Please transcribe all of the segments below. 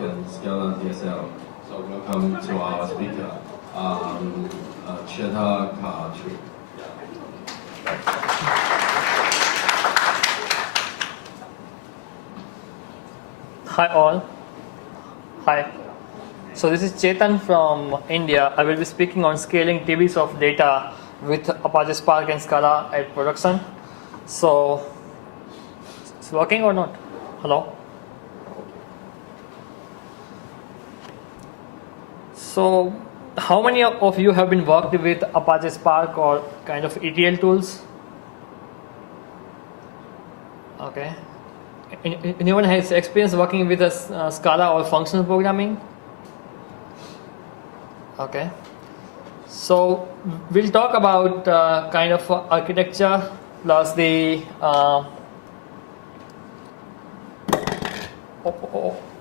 and Scala DSL. So welcome to our speaker, Chetankumar Khatri. Hi all. Hi. So this is Chetan from India. I will be speaking on scaling TBs of data with Apache Spark and Scala at production. So it's working or not? Hello? So how many of you have been worked with Apache Spark or kind of ETL tools? Okay. Anyone has experience working with a Scala or functional programming? Okay. So we'll talk about kind of architecture plus the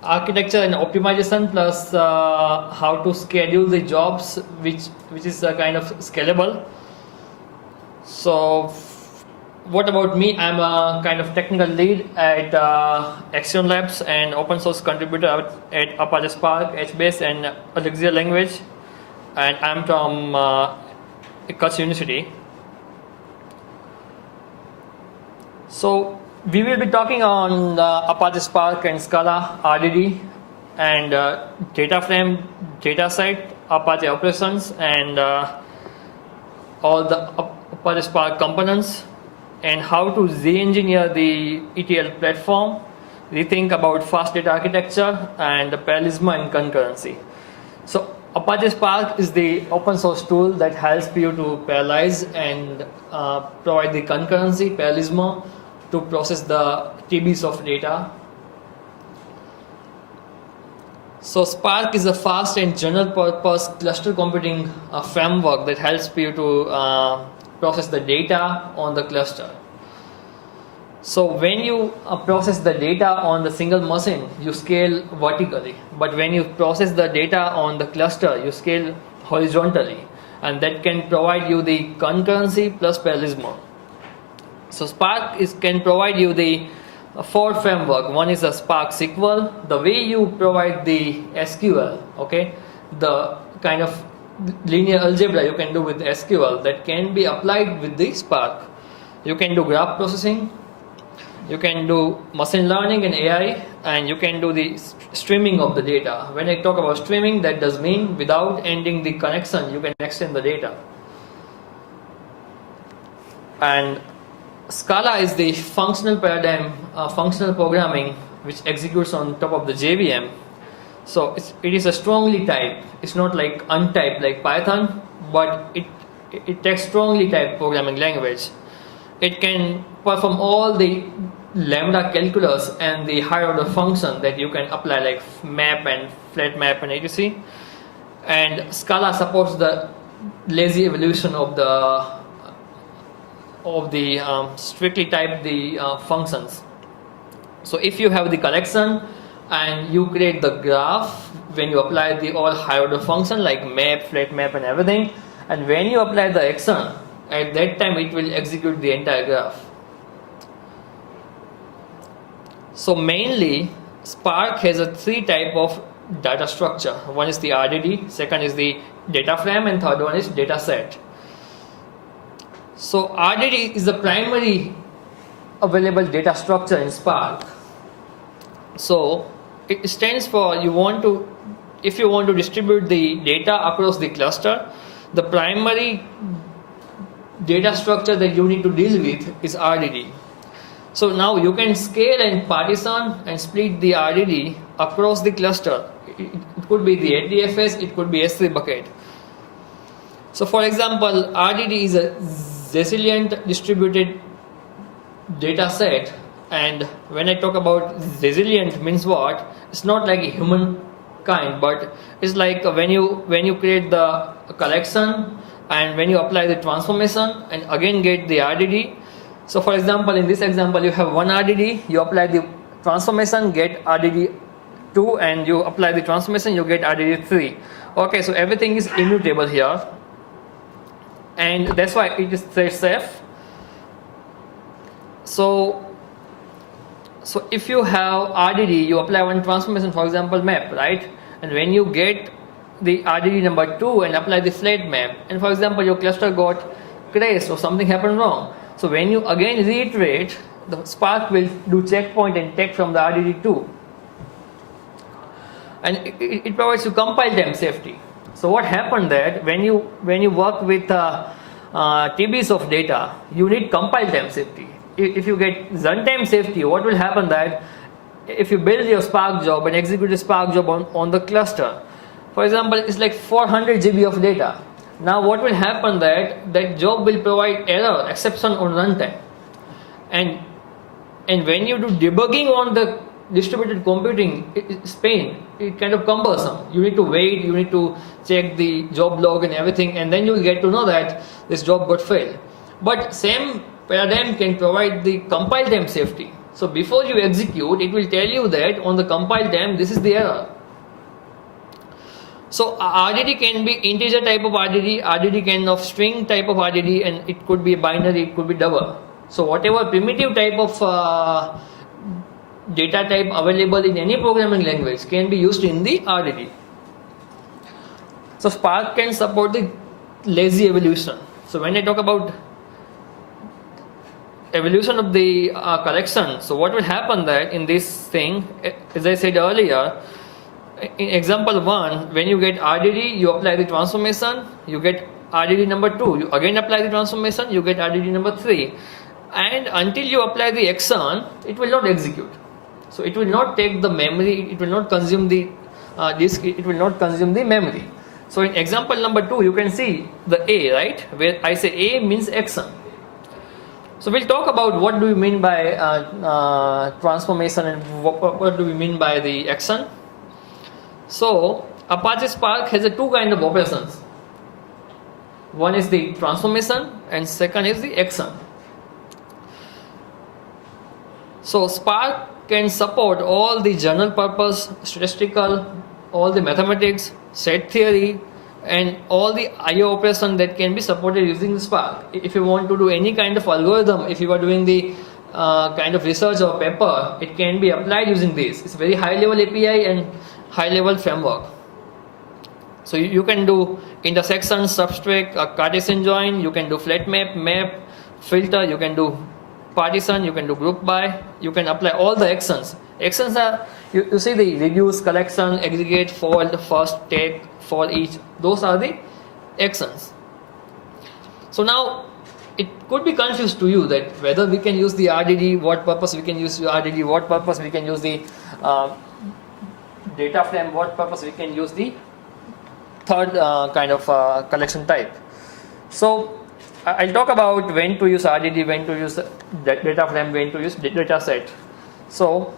architecture and optimization plus how to schedule the jobs which is kind of scalable. So what about me? I'm a kind of technical lead at Action Labs and open source contributor at Apache Spark, HBase and Elixir language, and I'm from Kutch University. So we will be talking on Apache Spark and Scala, RDD, and data frame, dataset, Apache operations, and all the Apache Spark components, and how to re-engineer the ETL platform, rethink about fast data architecture, and the parallelism and concurrency. So Apache Spark is the open source tool that helps you to parallelize and provide the concurrency, parallelism, to process the TBs of data. So Spark is a fast and general purpose cluster computing framework that helps you to process the data on the cluster. So when you process the data on the single machine, you scale vertically. But when you process the data on the cluster, you scale horizontally. And that can provide you the concurrency plus parallelism. So Spark can provide you the four framework. One is a Spark SQL. The way you provide the SQL, okay, the kind of linear algebra you can do with SQL that can be applied with the Spark. You can do graph processing, you can do machine learning and AI, and you can do the streaming of the data. When I talk about streaming, that does mean without ending the connection, you can extend the data. And Scala is the functional paradigm, functional programming which executes on top of the JVM. So it is a strongly typed. It's not like untyped like Python, but it takes strongly typed programming language. It can perform all the lambda calculus and the higher order function that you can apply like map and flat map and etc. And Scala supports the lazy evolution of the strictly typed the functions. So if you have the collection and you create the graph when you apply the all higher order function like map, flat map and everything, and when you apply the action, at that time it will execute the entire graph. So mainly Spark has a three type of data structure. One is the RDD, second is the data frame, and third one is data set. So RDD is the primary available data structure in Spark. So it stands for if you want to distribute the data across the cluster, the primary data structure that you need to deal with is RDD. So now you can scale and partition and split the RDD across the cluster. It could be the ADFS, it could be S3 bucket. So for example, RDD is a resilient distributed data set, and when I talk about resilient means what? It's not like a human kind, but it's like when you create the collection and when you apply the transformation and again get the RDD. So for example, in this example you have one RDD, you apply the transformation, get RDD 2, and you apply the transformation, you get RDD 3. Okay, so everything is immutable here, and that's why it is thread safe. So So if you have RDD, you apply one transformation, for example map, right? And when you get the RDD number 2 and apply the flat map, and for example your cluster got crashed or something happened wrong, so when you again reiterate, the Spark will do checkpoint and take from the RDD2, and it provides you compile time safety. So what happened that when you work with TBs of data, you need compile time safety. If you get runtime safety, what will happen that if you build your Spark job and execute a Spark job on the cluster, for example, it's like 400 GB of data. Now what will happen that job will provide error exception on runtime, and when you do debugging on the distributed computing, it's pain. It kind of cumbersome. You need to wait, you need to check the job log and everything, and then you will get to know that this job got failed. But same paradigm can provide the compile time safety. So before you execute, it will tell you that on the compile time, this is the error. So RDD can be integer type of RDD, RDD can of string type of RDD, and it could be binary, it could be double. So whatever primitive type of data type available in any programming language can be used in the RDD. So Spark can support the lazy evolution. So when I talk about evolution of the collection, so what will happen that in this thing, as I said earlier, in example 1, when you get RDD, you apply the transformation, you get RDD number 2, you again apply the transformation, you get RDD number 3, and until you apply the action, it will not execute. So it will not take the memory, it will not consume the disk, it will not consume the memory. So in example number 2, you can see the A, right, where I say A means action. So we'll talk about what do we mean by transformation and what do we mean by the action. So Apache Spark has two kind of operations. One is the transformation and second is the action. So Spark can support all the general purpose, statistical, all the mathematics, set theory, and all the IO operation that can be supported using the Spark. If you want to do any kind of algorithm, if you are doing the kind of research or paper, it can be applied using this. It's a very high level API and high level framework. So you can do intersection, subtract, Cartesian join, you can do flat map, filter, you can do partition, you can do group by, you can apply all the actions. Actions are, you see the reduce, collection, aggregate, fold, first, take, for each. Those are the actions. So now it could be confused to you that whether we can use the RDD, what purpose we can use the RDD, what purpose we can use the data frame, what purpose we can use the third kind of collection type. So I'll talk about when to use RDD, when to use data frame, when to use data set. So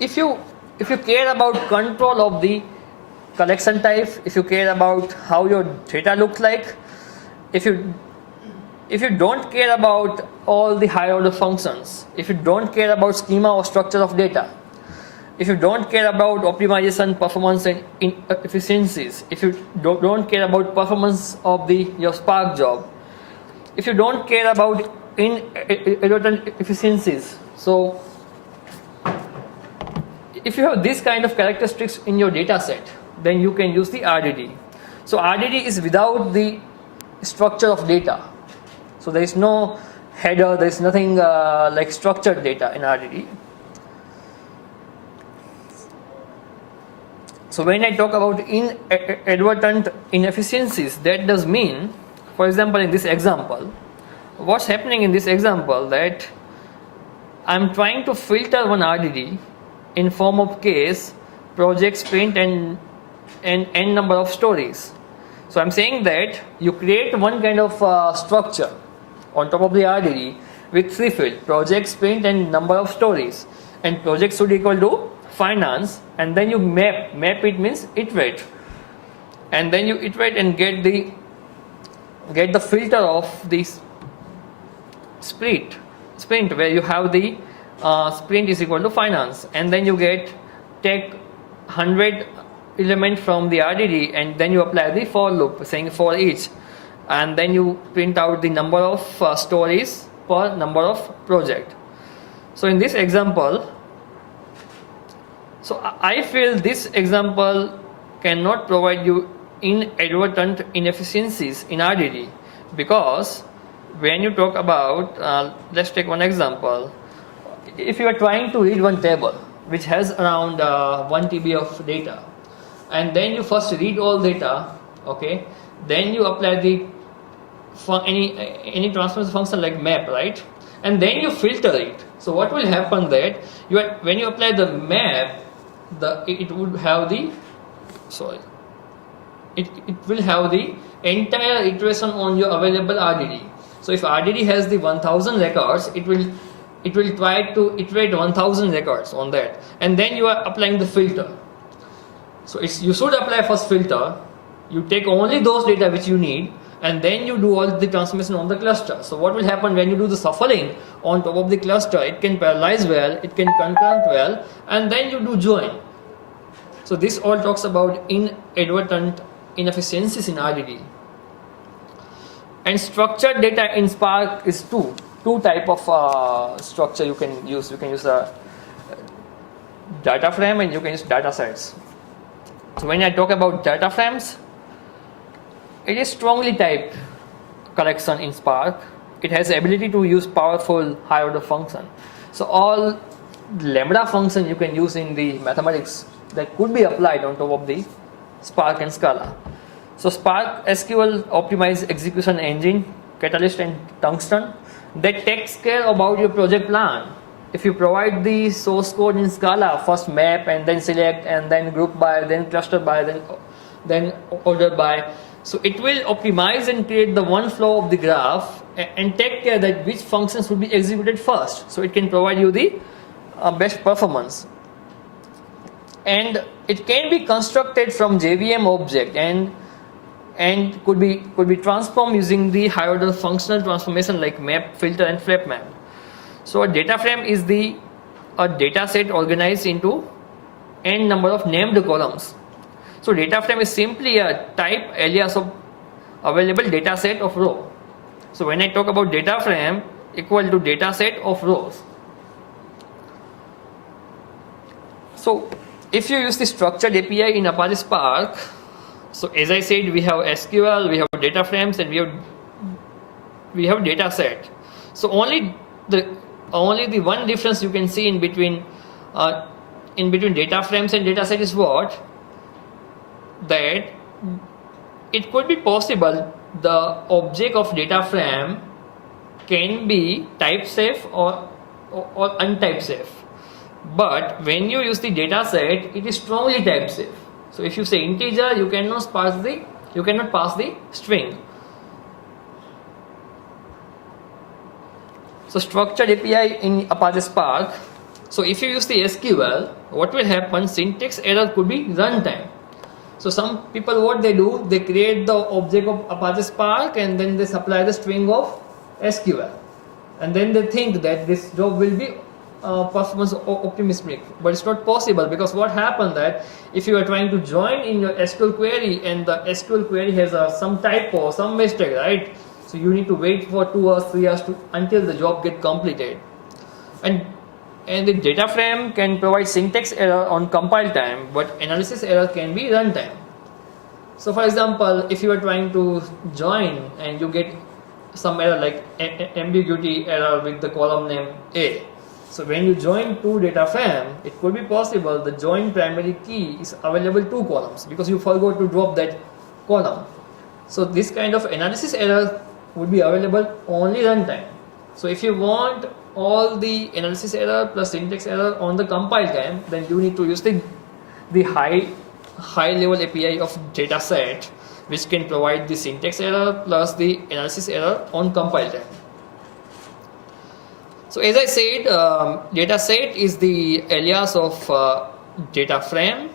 if you care about control of the collection type, if you care about how your data looks like, if you don't care about all the higher order functions, if you don't care about schema or structure of data, if you don't care about optimization, performance and efficiencies, if you don't care about performance of your Spark job, if you don't care about inadvertent efficiencies, so if you have this kind of characteristics in your data set, then you can use the RDD. So RDD is without the structure of data. So there is no header, there is nothing like structured data in RDD. So when I talk about inadvertent inefficiencies, that does mean, for example, in this example, what's happening in this example that I'm trying to filter one RDD in form of case, project, sprint and n number of stories. So I'm saying that you create one kind of structure on top of the RDD with three fields, project, sprint and number of stories, and project should equal to finance, and then you map it means iterate, and then you iterate and get the filter of this sprint where you have the sprint is equal to finance, and then you take 100 element from the RDD and then you apply the for loop saying for each, and then you print out the number of stories per number of project. So in this example, so I feel this example cannot provide you inadvertent inefficiencies in RDD, because when you talk about, let's take one example. If you are trying to read one table which has around 1 TB of data, and then you first read all data, okay, then you apply the any transformation function like map, right, and then you filter it. So what will happen that when you apply the map, it would have the it will have the entire iteration on your available RDD. So if RDD has the 1000 records, it will try to iterate 1000 records on that, and then you are applying the filter. So you should apply first filter. You take only those data which you need, and then you do all the transformation on the cluster. So what will happen when you do the shuffling on top of the cluster? It can parallelize well, it can concurrent well, and then you do join. So this all talks about inadvertent inefficiencies in RDD. And structured data in Spark is two type of structure you can use. You can use a data frame, and you can use data sets. So when I talk about data frames, it is strongly typed collection in Spark. It has the ability to use powerful higher order function. So all lambda function you can use in the mathematics that could be applied on top of the Spark and Scala. So Spark SQL optimized execution engine, Catalyst and Tungsten, that takes care about your project plan. If you provide the source code in Scala, first map and then select and then group by, then cluster by, then order by. So it will optimize and create the one flow of the graph and take care that which functions will be executed first. So it can provide you the best performance. And it can be constructed from JVM object and could be transformed using the higher order functional transformation like map, filter, and flap map. So a data frame is a data set organized into n number of named columns. So data frame is simply a type alias of available data set of row. So when I talk about data frame, equal to data set of rows. So if you use the structured API in Apache Spark, so as I said, we have SQL, we have data frames, and we have data set. So only the one difference you can see in between data frames and data set is what? That it could be possible the object of data frame can be type safe or untype safe. But when you use the data set, it is strongly type safe. So if you say integer, you cannot pass the string. So structured API in Apache Spark. So if you use the SQL, what will happen? Syntax error could be runtime. So some people, what they do, they create the object of Apache Spark and then they supply the string of SQL, and then they think that this job will be performance optimistic, but it's not possible, because what happened that if you are trying to join in your SQL query and the SQL query has some typo, some mistake, right? So you need to wait for 2 or 3 hours until the job get completed. And the data frame can provide syntax error on compile time, but analysis error can be runtime. So for example, if you are trying to join and you get some error like ambiguity error with the column name A. So when you join two data frame, it could be possible the join primary key is available 2 columns because you forgot to drop that column. So this kind of analysis error would be available only runtime. So if you want all the analysis error plus syntax error on the compile time, then you need to use the high level API of dataset, which can provide the syntax error plus the analysis error on compile time. So as I said, dataset is the alias of data frame.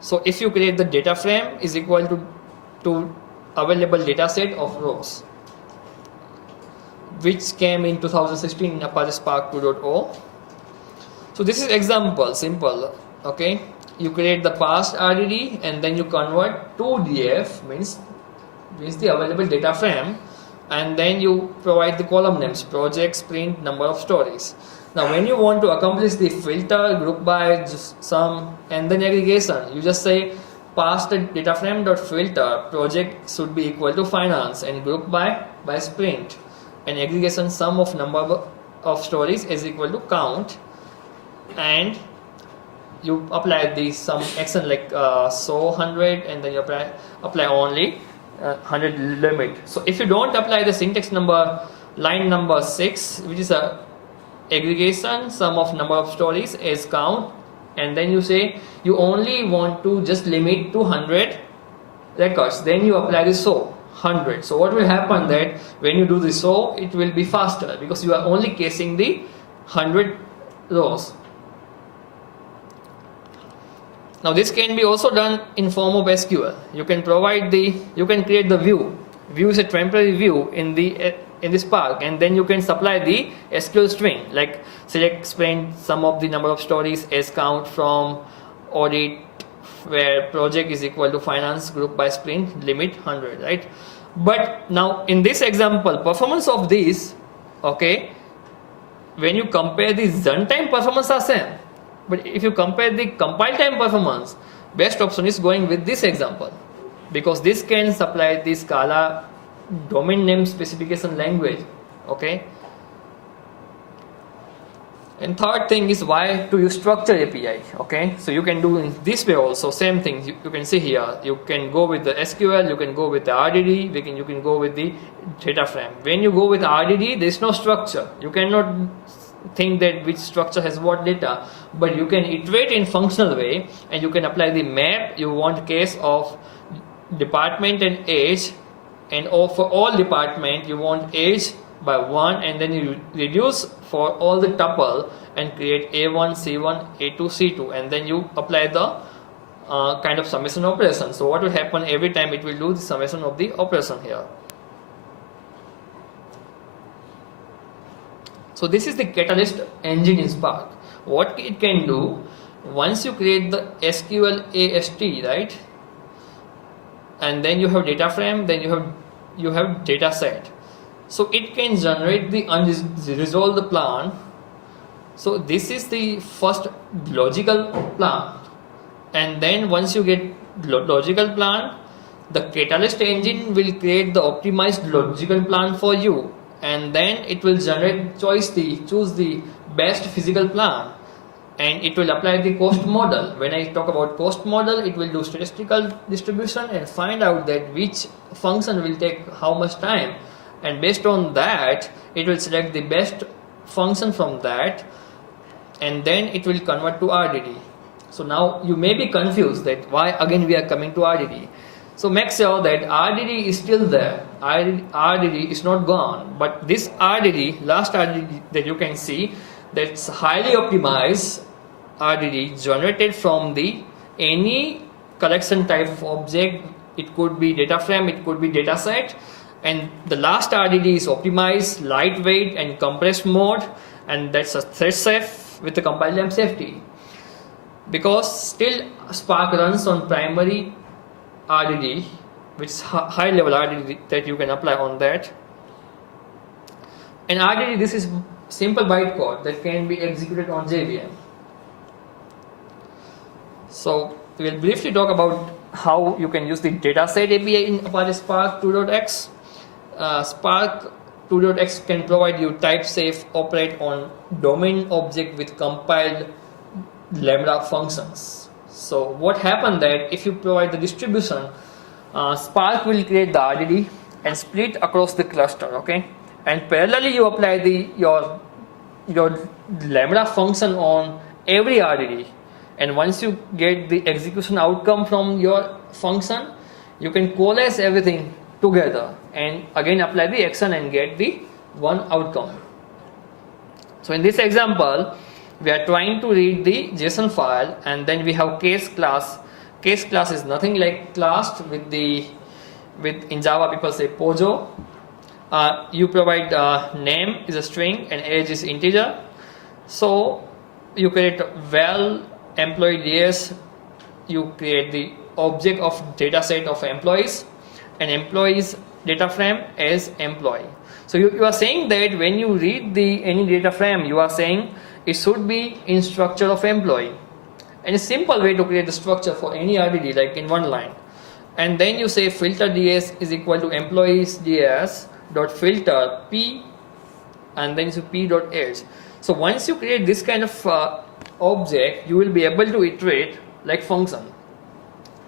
So if you create the data frame is equal to available dataset of rows, which came in 2016 in Apache Spark 2.0. So this is example, simple, okay. You create the past RDD and then you convert to DF, means the available data frame, and then you provide the column names: project, sprint, number of stories. Now when you want to accomplish the filter, group by, sum, and then aggregation, you just say pass the data frame dot filter project should be equal to finance, and group by sprint, and aggregation sum of number of stories is equal to count, and you apply the sum action like so 100, and then you apply only 100 limit. So if you don't apply the syntax number, line number 6, which is a aggregation sum of number of stories is count, and then you say you only want to just limit to 100 records, then you apply the so 100. So what will happen that when you do the so, it will be faster because you are only casing the 100 rows. Now this can be also done in form of SQL. You can create the view. View is a temporary view in the Spark, and then you can supply the SQL string like select sprint sum of the number of stories as count from audit, where project is equal to finance, group by sprint, limit 100, right? But now in this example, performance of these, okay, when you compare the runtime performance are same, but if you compare the compile time performance, best option is going with this example, because this can supply the Scala domain name specification language, okay. And third thing is why to use structure API, okay. So you can do in this way also, same thing. You can see here, you can go with the SQL, you can go with the RDD, you can go with the data frame. When you go with RDD, there is no structure. You cannot think that which structure has what data, but you can iterate in functional way, and you can apply the map. You want case of department and age, and for all department you want age by 1, and then you reduce for all the tuple and create A1, C1, A2, C2, and then you apply the kind of summation operation. So what will happen every time? It will do the summation of the operation here. So this is the Catalyst engine in Spark. What it can do, once you create the SQL AST, right, and then you have data frame, then you have data set. So it can generate the unresolved plan. So this is the first logical plan, and then once you get logical plan, the Catalyst engine will create the optimized logical plan for you, and then it will generate choose the best physical plan, and it will apply the cost model. When I talk about cost model, it will do statistical distribution and find out that which function will take how much time, and based on that it will select the best function from that, and then it will convert to RDD. So now you may be confused that why again we are coming to RDD. So make sure that RDD is still there. RDD is not gone, but this RDD, last RDD that you can see, that's highly optimized RDD generated from the any collection type of object. It could be data frame, it could be data set, and the last RDD is optimized, lightweight, and compressed mode, and that's a thread safe with the compile time safety, because still Spark runs on primary RDD, which is high level RDD that you can apply on that. And RDD, this is simple bytecode that can be executed on JVM. So we will briefly talk about how you can use the dataset API in Apache Spark 2.x. Spark 2.x can provide you type safe operate on domain object with compiled lambda functions. So what happened that if you provide the distribution, Spark will create the RDD and split across the cluster, okay? And parallelly you apply your lambda function on every RDD, and once you get the execution outcome from your function, you can coalesce everything together and again apply the action and get the one outcome. So in this example, we are trying to read the JSON file, and then we have case class. Case class is nothing like class with in Java people say Pojo. You provide name is a string and age is integer. So you create val employee DS. You create the object of data set of employees, and employees data frame as employee. So you are saying that when you read any data frame, you are saying it should be in structure of employee. And a simple way to create the structure for any RDD, like in one line. And then you say filter ds is equal to employees ds dot filter p, and then you p dot edge. So once you create this kind of object, you will be able to iterate like function.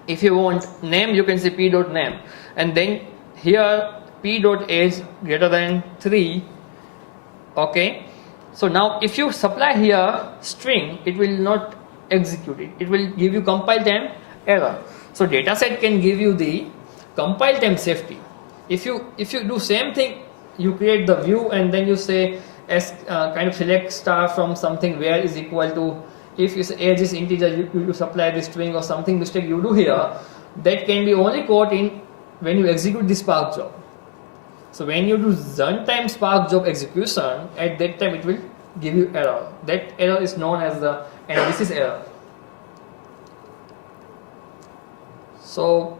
If you want name, you can say p dot name, and then here p dot age greater than 3. Okay, so now if you supply here string, it will not execute it. It will give you compile time error. So dataset can give you the compile time safety. If you do same thing, you create the view and then you say as kind of select star from something where is equal to, if age is integer, you supply the string or something mistake you do here, that can be only caught in when you execute the Spark job. So when you do runtime Spark job execution, at that time it will give you error. That error is known as the analysis error. So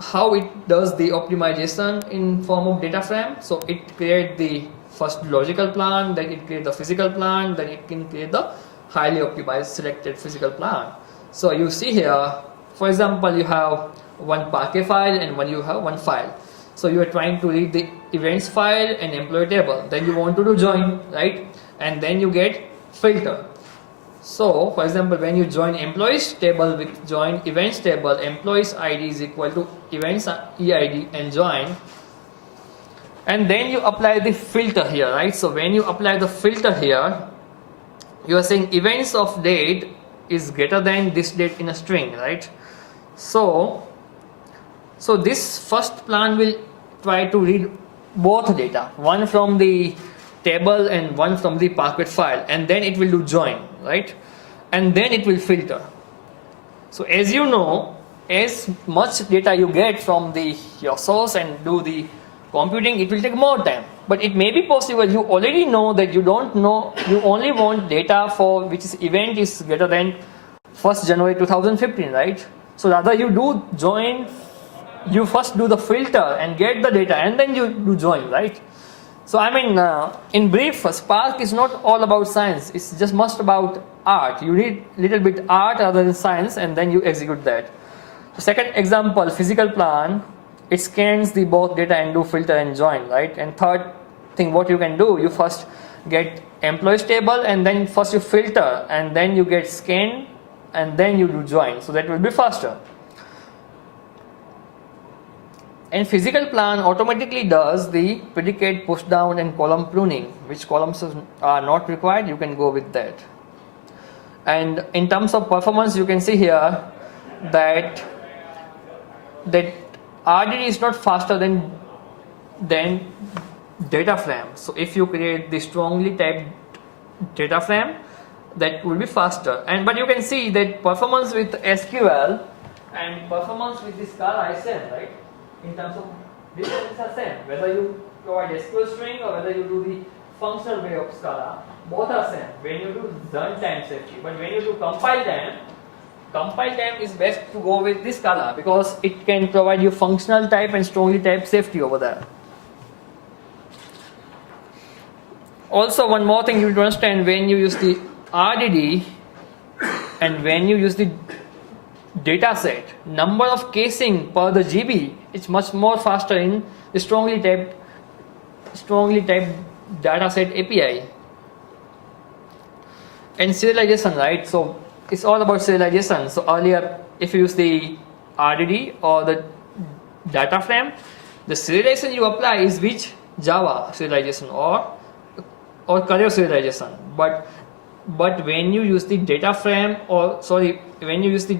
how it does the optimization in form of data frame? So it creates the first logical plan, then it creates the physical plan, then it can create the highly optimized selected physical plan. So you see here, for example, you have one Parquet file and you have one file. So you are trying to read the events file and employee table. Then you want to do join, right? And then you get filter. So for example, when you join employees table with join events table, employees ID is equal to events EID and join. And then you apply the filter here, right? So when you apply the filter here, you are saying events of date is greater than this date in a string, right? So this first plan will try to read both data, one from the table and one from the Parquet file, and then it will do join, right? And then it will filter. So as you know, as much data you get from your source and do the computing, it will take more time. But it may be possible you already know that you don't know, you only want data for which is event is greater than 1st January 2015, right? So rather you do join, you first do the filter and get the data and then you do join, right? So I mean, in brief, Spark is not all about science, it's just much about art. You need little bit art other than science and then you execute that. So second example, physical plan, it scans the both data and do filter and join, right? And third thing what you can do, you first get employees table and then first you filter and then you get scan and then you do join, so that will be faster. And physical plan automatically does the predicate push down and column pruning. Which columns are not required, you can go with that. And in terms of performance, you can see here that RDD is not faster than data frame. So if you create the strongly typed data frame, that will be faster. But you can see that performance with SQL and performance with the Scala is same, right? In terms of differences are same. Whether you provide SQL string or whether you do the functional way of Scala, both are same when you do runtime safety. But when you do compile time is best to go with this Scala because it can provide you functional type and strongly typed safety over there. Also, one more thing you need to understand, when you use the RDD and when you use the data set, number of casing per the GB, it's much more faster in the strongly typed data set API. And serialization, right? So it's all about serialization. So earlier, if you use the RDD or the data frame, the serialization you apply is which Java serialization or career serialization. But when you use the data frame when you use the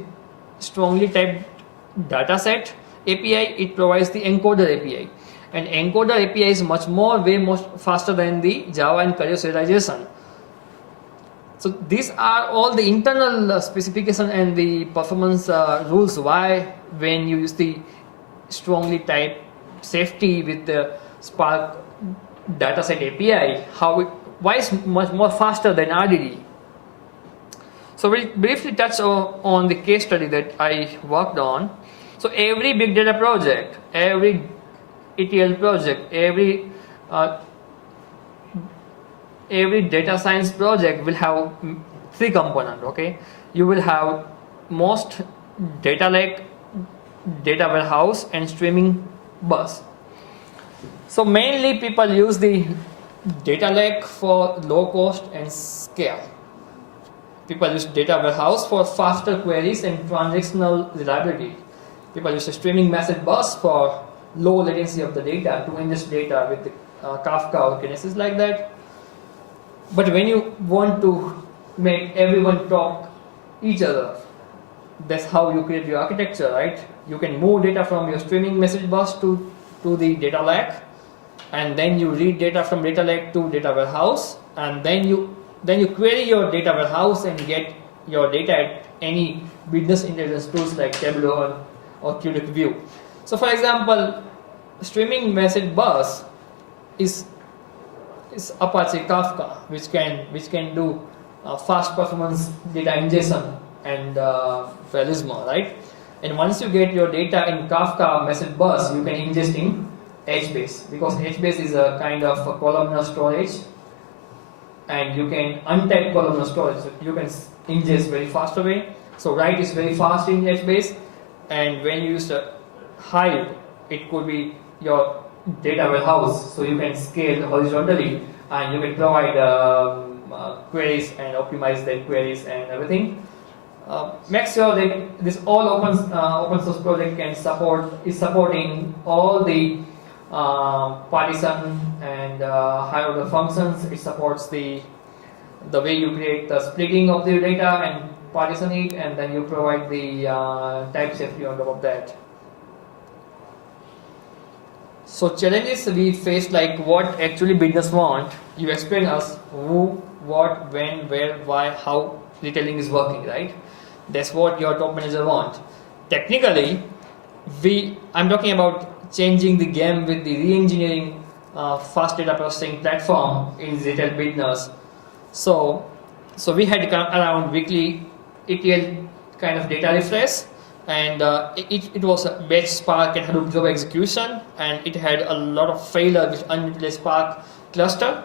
strongly typed dataset API, it provides the encoder API, and encoder API is way more faster than the Java and career serialization. So these are all the internal specification and the performance rules why when you use the strongly typed safety with the Spark dataset API, why is much more faster than RDD. So we'll briefly touch on the case study that I worked on. So every big data project, every ETL project, every data science project will have three components. Okay, you will have most data lake, data warehouse, and streaming bus. So mainly people use the data lake for low cost and scale. People use data warehouse for faster queries and transactional reliability. People use a streaming message bus for low latency of the data to ingest data with the Kafka or Kinesis like that. But when you want to make everyone talk each other, that's how you create your architecture, right? You can move data from your streaming message bus to the data lake, and then you read data from data lake to data warehouse, and then you query your data warehouse and get your data at any business intelligence tools like Tableau or Qlik View. So for example, streaming message bus is Apache Kafka, which can do fast performance data ingestion and parallelism, right? And once you get your data in Kafka message bus, you can ingest in HBase, because HBase is a kind of a columnar storage, and you can untype columnar storage. So you can ingest very fast away. So write is very fast in HBase, and when you use a Hive, it could be your data warehouse, so you can scale horizontally, and you can provide queries and optimize the queries and everything. Make sure that this all open source project is supporting all the partition and higher order functions. It supports the way you create the splitting of the data and partition it, and then you provide the type safety on top of that. So challenges we face, like what actually business want. You explain us who, what, when, where, why, how retailing is working, right? That's what your top manager want. Technically, I'm talking about changing the game with the re-engineering fast data processing platform in retail business. So we had around weekly ETL kind of data refresh, and it was a batch Spark and Hadoop job execution, and it had a lot of failure with unutilized Spark cluster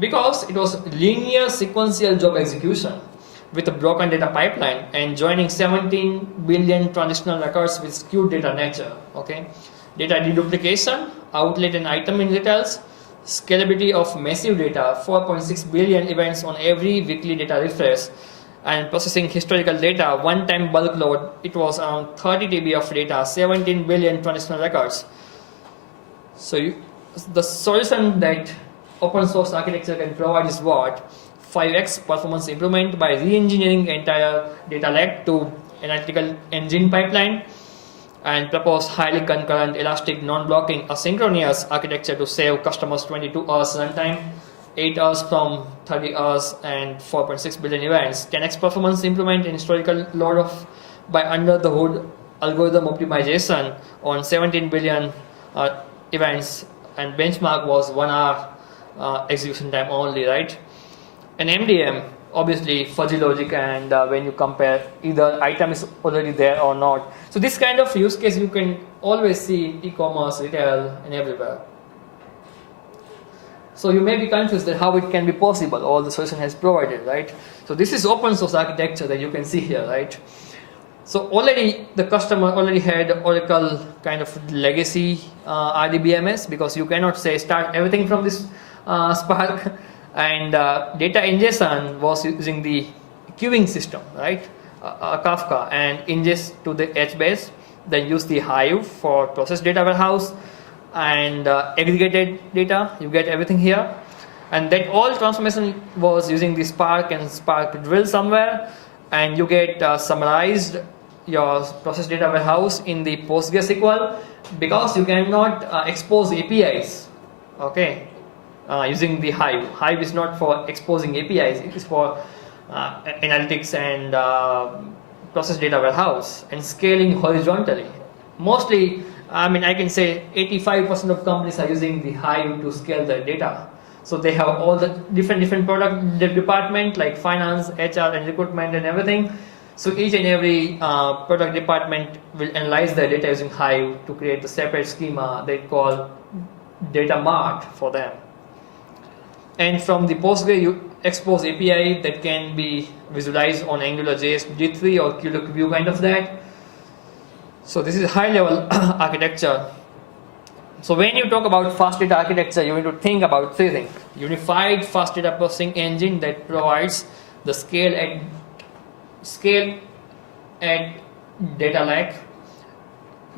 because it was linear sequential job execution with a broken data pipeline and joining 17 billion transitional records with skewed data nature. Okay, data deduplication, outlet and item in details, scalability of massive data, 4.6 billion events on every weekly data refresh, and processing historical data, one-time bulk load. It was around 30 TB of data, 17 billion transitional records. So the solution that open source architecture can provide is what? 5x performance improvement by re-engineering entire data lake to analytical engine pipeline, and propose highly concurrent, elastic, non-blocking, asynchronous architecture to save customers 22 hours runtime, 8 hours from 30 hours, and 4.6 billion events. 10x performance improvement in historical load of by under the hood algorithm optimization on 17 billion events, and benchmark was 1 hour execution time only, right? And MDM, obviously fuzzy logic, and when you compare either item is already there or not. So this kind of use case you can always see in e-commerce, retail, and everywhere. So you may be confused that how it can be possible. All the solution has provided, right? So this is open source architecture that you can see here, right? So already the customer already had Oracle kind of legacy RDBMS, because you cannot say start everything from this Spark. And data ingestion was using the queuing system, right? Kafka, and ingest to the HBase, then use the Hive for process data warehouse, and aggregated data. You get everything here, and that all transformation was using the Spark and Spark drill somewhere, and you get summarized your process data warehouse in the PostgreSQL, because you cannot expose APIs. Okay. Using the Hive. Hive is not for exposing APIs, it is for analytics and process data warehouse and scaling horizontally. Mostly, I can say 85% of companies are using the Hive to scale their data. So they have all the different product department like finance, HR, and recruitment and everything. So each and every product department will analyze their data using Hive to create a separate schema they call data mart for them. And from the Postgre you expose API that can be visualized on AngularJS G3 or QWQ kind of that. So this is high level architecture. So when you talk about fast data architecture, you need to think about three things. Unified fast data processing engine that provides the scale at data lake,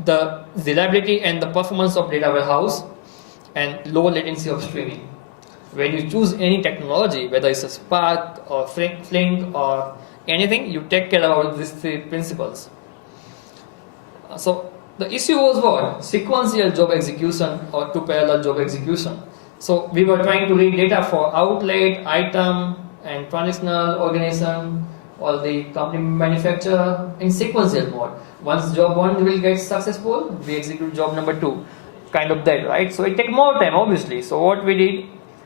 the reliability and the performance of data warehouse, and low latency of streaming. When you choose any technology, whether it's a Spark or Flink or anything, you take care of these three principles. So the issue was what? Sequential job execution or two parallel job execution. So we were trying to read data for outlet, item, and transitional organization or the company manufacturer in sequential mode. Once job 1 will get successful, we execute job number 2. Kind of that, right? So it takes more time, obviously. So what we did,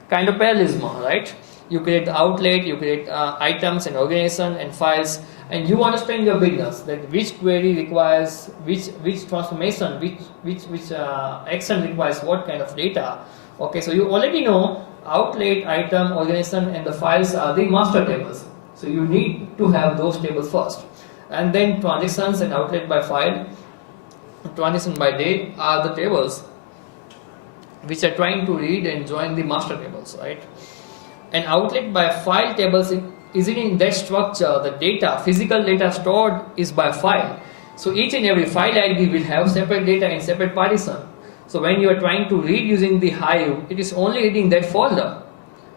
kind of parallelism, right? You create the outlet, you create items and organization and files, and you understand your business, that which query requires which transformation, which action requires what kind of data. Okay, so you already know outlet, item, organization, and the files are the master tables. So you need to have those tables first, and then transitions and outlet by file, transition by date are the tables which are trying to read and join the master tables, right? And outlet by file tables is in that structure. The data, physical data stored is by file. So each and every file ID will have separate data in separate partition. So when you are trying to read using the Hive, it is only reading that folder.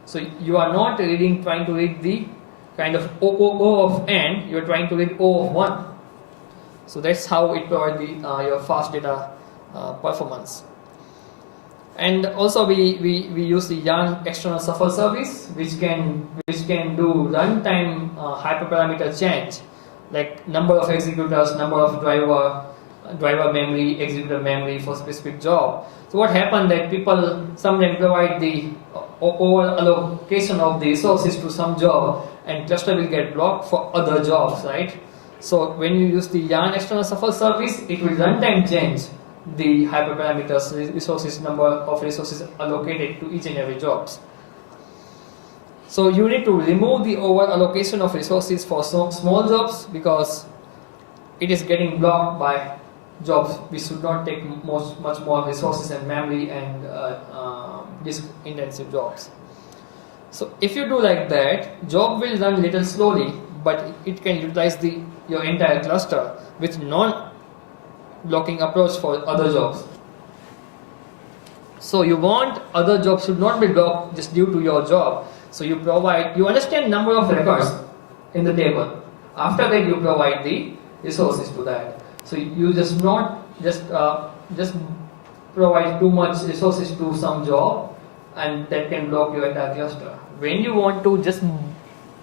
So you are not trying to read the kind of O of n, you are trying to read O of 1. So that's how it provides your fast data performance. And also we use the Yarn external shuffle service, which can do runtime hyperparameter change, like number of executors, number of driver memory, executor memory for specific job. So what happened that people sometimes provide the over allocation of the resources to some job, and cluster will get blocked for other jobs, right? So when you use the Yarn external shuffle service, it will runtime change the hyperparameters, resources, number of resources allocated to each and every jobs. So you need to remove the over allocation of resources for small jobs, because it is getting blocked by jobs which should not take much more resources and memory and disk intensive jobs. So if you do like that, job will run little slowly, but it can utilize your entire cluster with non-blocking approach for other jobs. So you want other jobs should not be blocked just due to your job. So you understand number of records in the table. After that you provide the resources to that. So you just provide too much resources to some job, and that can block your entire cluster. When you want to just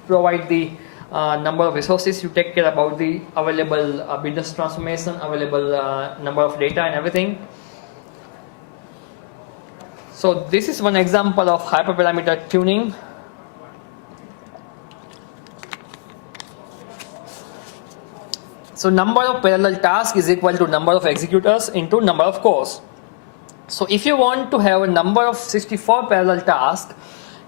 provide the number of resources, you take care about the available business transformation, available number of data and everything. So this is one example of hyperparameter tuning. So number of parallel tasks is equal to number of executors into number of cores. So if you want to have a number of 64 parallel tasks,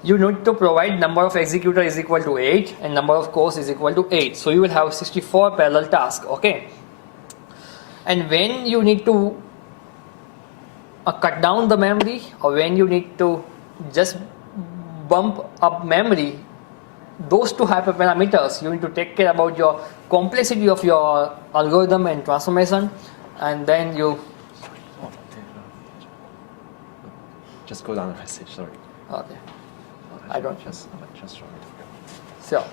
you need to provide number of executor is equal to 8 and number of cores is equal to 8. So you will have 64 parallel tasks, okay? And when you need to cut down the memory, or when you need to just bump up memory, those two hyperparameters, you need to take care about your complexity of your algorithm and transformation, and then you just go down the passage, sorry. Okay. I don't just sorry. Sure.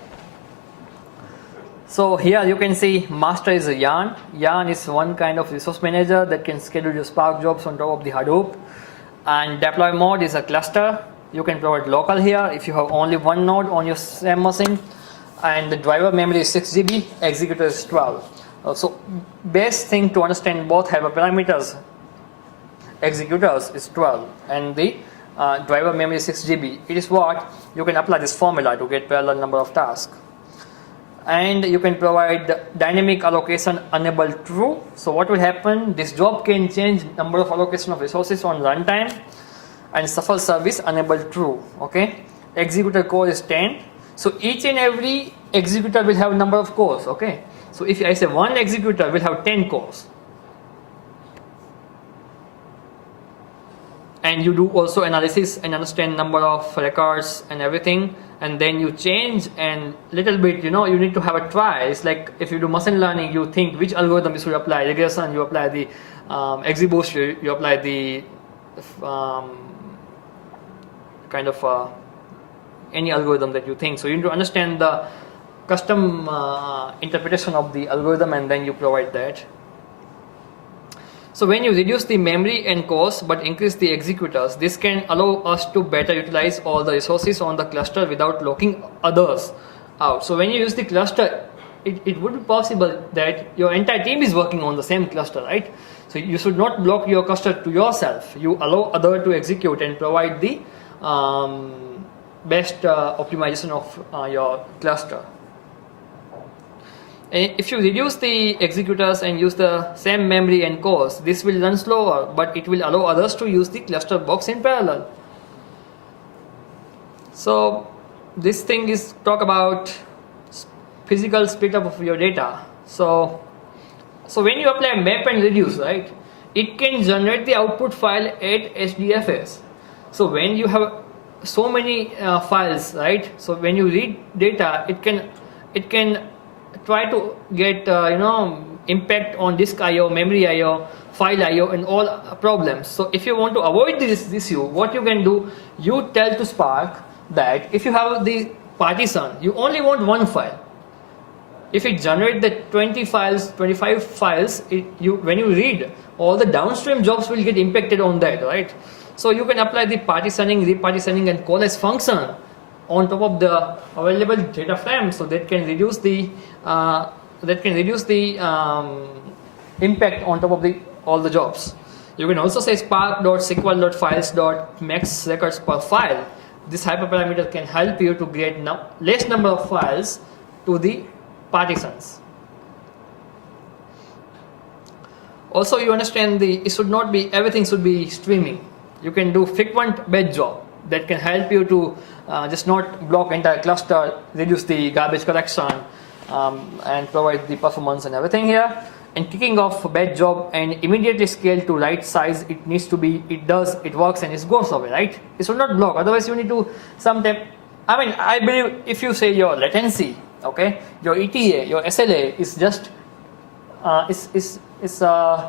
So here you can see master is a Yarn. Yarn is one kind of resource manager that can schedule your Spark jobs on top of the Hadoop. And deploy mode is a cluster. You can provide local here if you have only one node on your same machine. And the driver memory is 6 GB, executor is 12. So best thing to understand both hyperparameters, executors is 12, and the driver memory is 6 GB. It is what you can apply this formula to get parallel number of tasks. and you can provide dynamic allocation enable true. So what will happen? This job can change number of allocation of resources on runtime, and shuffle service enable true. Okay, executor core is 10. So each and every executor will have number of cores. Okay, so if I say one executor will have 10 cores, and you do also analysis and understand number of records and everything, and then you change and little bit, you need to have a try. It's like if you do machine learning, you think which algorithm you should apply. Regression, you apply the XGBoost, you apply the kind of any algorithm that you think. So you need to understand the custom interpretation of the algorithm, and then you provide that. So when you reduce the memory and cores but increase the executors, this can allow us to better utilize all the resources on the cluster without locking others out. So when you use the cluster, it would be possible that your entire team is working on the same cluster, right? So you should not block your cluster to yourself. You allow other to execute and provide the best optimization of your cluster. If you reduce the executors and use the same memory and cores, this will run slower, but it will allow others to use the cluster box in parallel. So this thing is talk about physical split up of your data. So when you apply map and reduce, right, it can generate the output file at HDFS. So when you have so many files, right, so when you read data, it can try to get impact on disk IO, memory IO, file IO, and all problems. So if you want to avoid this issue, what you can do, you tell to Spark that if you have the partition, you only want one file. If it generates the 20 files, 25 files, when you read, all the downstream jobs will get impacted on that, right? So you can apply the partitioning, repartitioning, and coalesce function on top of the available data frame, so that can reduce the impact on top of all the jobs. You can also say spark.sql.files.max records per file. This hyperparameter can help you to get less number of files to the partitions. Also, you understand it should not be everything should be streaming. You can do frequent batch job that can help you to just not block entire cluster, reduce the garbage collection, and provide the performance and everything here. And kicking off a batch job and immediately scale to right size, it works and it goes away, right? It should not block. Otherwise, you need to sometime. I believe if you say your latency, okay, your ETA, your SLA is just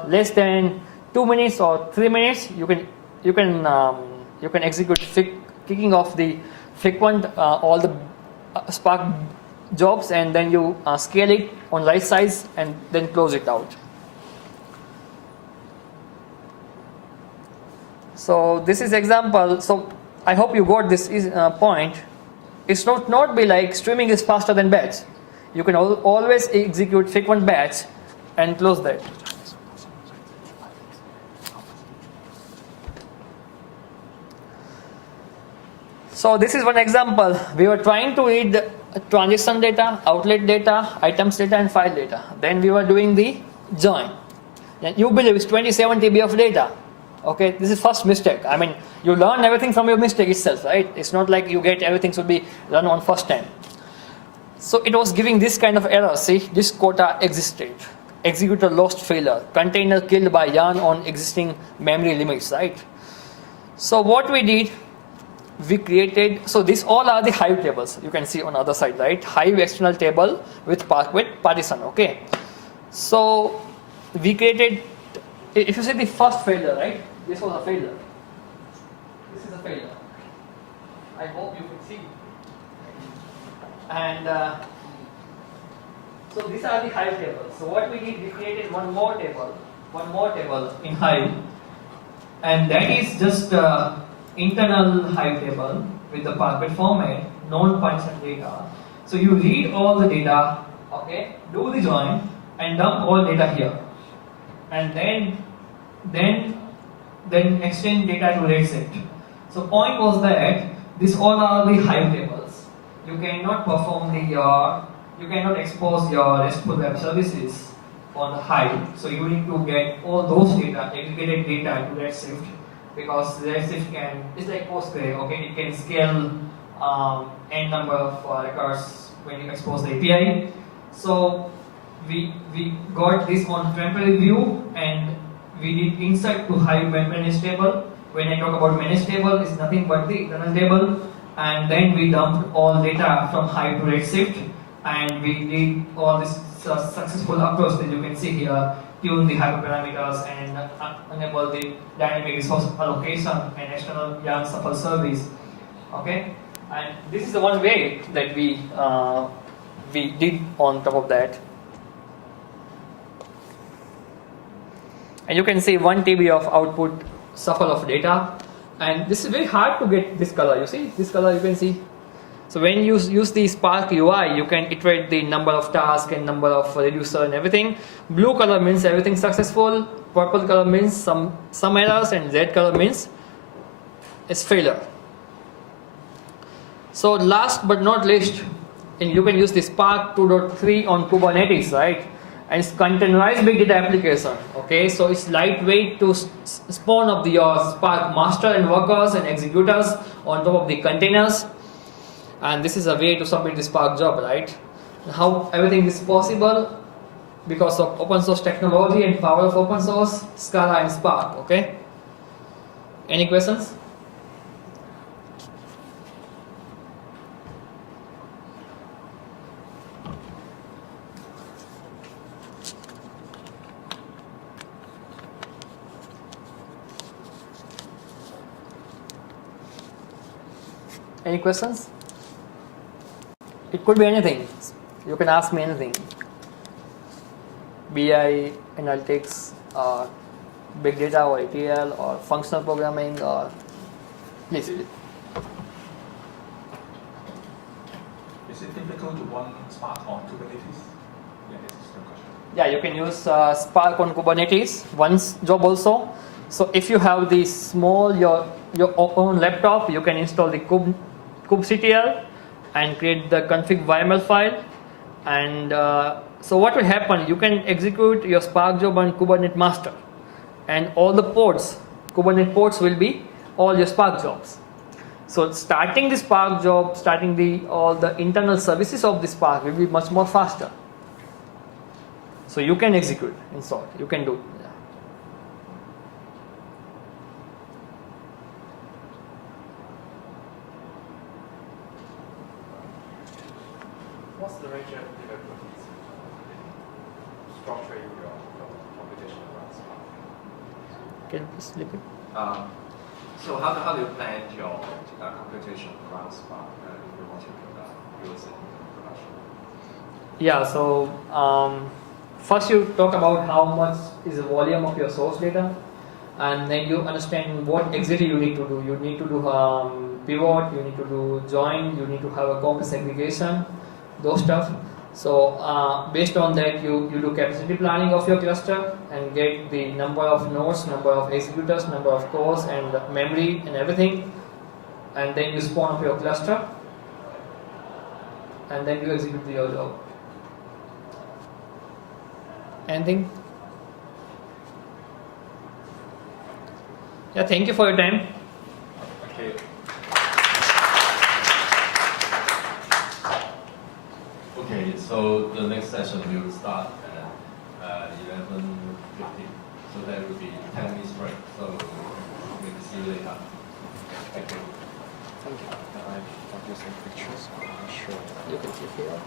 less than 2 minutes or 3 minutes, you can execute kicking off the frequent all the Spark jobs, and then you scale it on right size and then close it out. So this is example. So I hope you got this point. It's not be like streaming is faster than batch. You can always execute frequent batch and close that. So this is one example. We were trying to read transaction data, outlet data, items data, and file data. Then we were doing the join. And you believe it's 27 TB of data. Okay, this is first mistake. You learn everything from your mistake itself, right? It's not like you get everything should be run on first time. So it was giving this kind of error. See, this quota existed. Executor lost failure. Container killed by yarn on existing memory limits, right? So what we did, we created, so these all are the Hive tables. You can see on the other side, right? Hive external table with partition, okay? So we created, if you see the first failure, right? This was a failure. This is a failure. I hope you can see. And so these are the Hive tables. So what we did, we created one more table in Hive, and that is just internal Hive table with the Parquet format, non-function data. So you read all the data, okay, do the join and dump all data here, and then extend data to red set. So point was that this all are the Hive tables. You cannot perform the you cannot expose your RESTful web services on the Hive. So you need to get all those data, aggregated data to Redshift, because Redshift can, it's like Postgre, okay? It can scale n number of records when you expose the API. So we got this on temporary view, and we did insert to Hive managed table. When I talk about managed table, it's nothing but the internal table, and then we dumped all data from Hive to Redshift, and we did all this successful approach that you can see here, tune the hyperparameters and enable the dynamic resource allocation and external yarn shuffle service. Okay, and this is the one way that we did on top of that. And you can see 1 TB of output shuffle of data, and this is very hard to get this color. You see this color, you can see. So when you use the Spark UI, you can iterate the number of tasks and number of reducer and everything. Blue color means everything successful, purple color means some errors, and red color means it's failure. So last but not least, and you can use the Spark 2.3 on Kubernetes, right? And it's containerized big data application. Okay, so it's lightweight to spawn up your Spark master and workers and executors on top of the containers. And this is a way to submit the Spark job, right? How everything is possible because of open source technology and power of open source, Scala and Spark. Okay. Any questions? Any questions? It could be anything. You can ask me anything. BI, analytics, big data or ETL or functional programming or please. Is it difficult to run Spark on Kubernetes? Yeah, this is the question. Yeah, you can use Spark on Kubernetes. One job also. So if you have the small your own laptop, you can install the kubectl and create the config YML file. And so what will happen? You can execute your Spark job on Kubernetes master, and all the ports, Kubernetes ports, will be all your Spark jobs. So starting the Spark job, starting all the internal services of the Spark will be much more faster. So you can execute in short. You can do. Yeah. What's the range of structure your computation around Spark? Can you please repeat? So how do you plan your computation around Spark if you want to use it in production? Yeah, so first you talk about how much is the volume of your source data, and then you understand what exactly you need to do. You need to do pivot, you need to do join, you need to have a complex aggregation, those stuff. So based on that, you do capacity planning of your cluster and get the number of nodes, number of executors, number of cores, and memory and everything, and then you spawn up your cluster, and then you execute your job. Anything? Yeah, thank you for your time. Okay. Okay, so the next session will start at 11:50. So that will be 10 minutes break. So we'll see you later. Thank you. Thank you. I have some pictures. I'm not sure. You can see here.